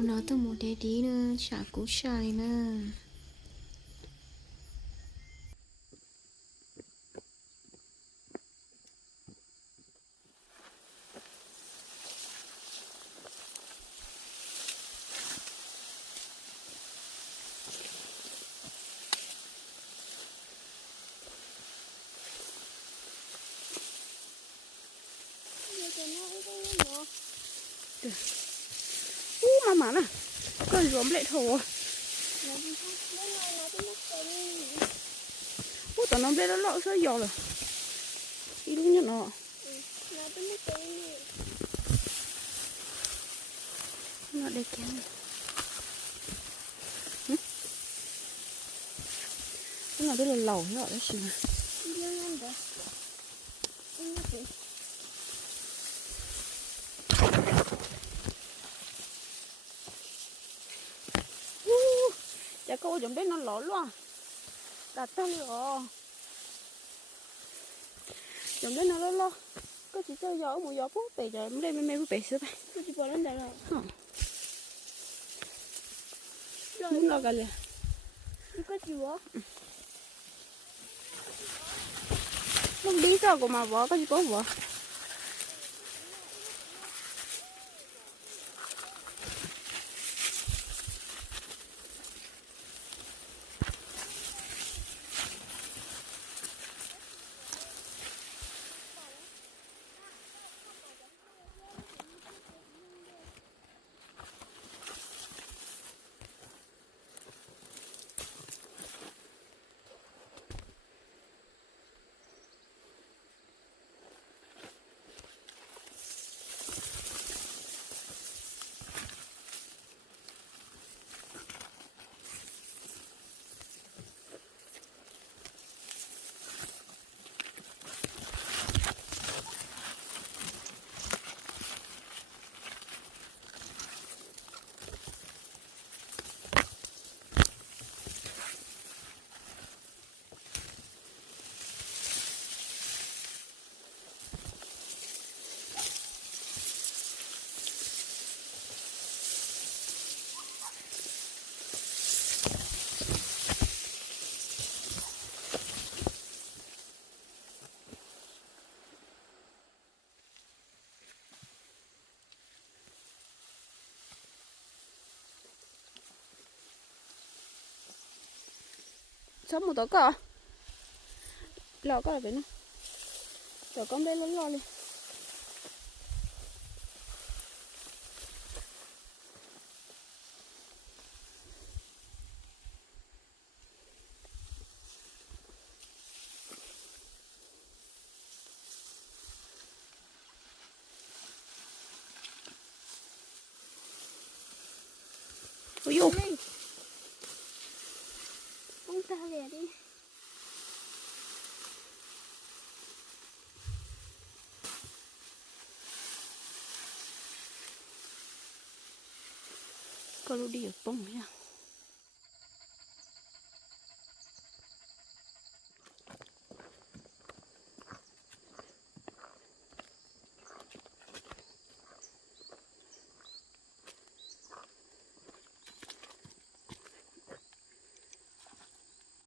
nó từ một đế tí nữa chả cú xài nữa. Mà nè coi rộm lại thổ tao nó biết nó lọ sơ dò rồi đi đúng như nó nó đây kén nó biết là lẩu nó đấy xí mà chả câu giống biết nó lỏ luôn đặt tay rồi giống biết nó lo có chỉ cho gió một gió phút để cho đây mày mới bể sữa đây có chỉ bỏ lên đây rồi muốn lo cái gì có gì bỏ không biết sao của mà bỏ có gì có bỏ sống một tổ cờ lò có là vậy nó rồi con đây lớn lo đi ôi dồi không ta lẻ đi con đi ở bông nha